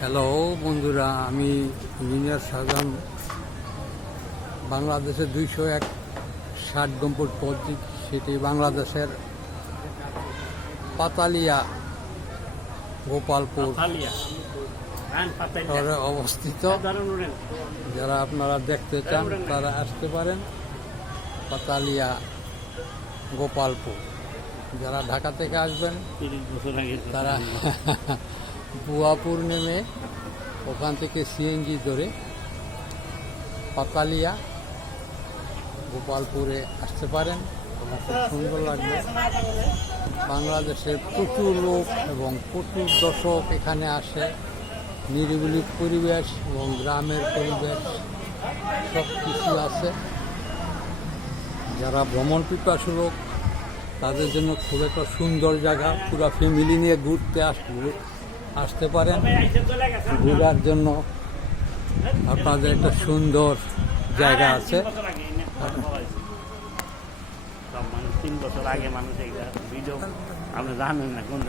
Hello বন্ধুরা, আমি engineer Shahjahan. বাংলাদেশের 201 গম্বুজ মসজিদ, সেটি বাংলাদেশের পাতালিয়া গোপালপুর শহরে অবস্থিত। যারা আপনারা দেখতে চান তারা আসতে পারেন পাতালিয়া গোপালপুর। যারা ঢাকা থেকে আসবেন তারা বুয়াপুর নেমে ওখান থেকে সিএনজি ধরে পাতালিয়া গোপালপুরে আসতে পারেন। খুব সুন্দর লাগবে। বাংলাদেশের প্রচুর লোক এবং প্রচুর দর্শক এখানে আসে। নিরিবিলি পরিবেশ এবং গ্রামের পরিবেশ সব কিছু আছে। যারা ভ্রমণ পিপাসু লোক তাদের জন্য খুব একটা সুন্দর জায়গা। পুরো ফ্যামিলি নিয়ে ঘুরতে আসতে পারেন। ঘোরার জন্য আপনাদের একটা সুন্দর জায়গা আছে। 3 বছর আগে মানুষ ভিডিও আপনি জানেন না কোন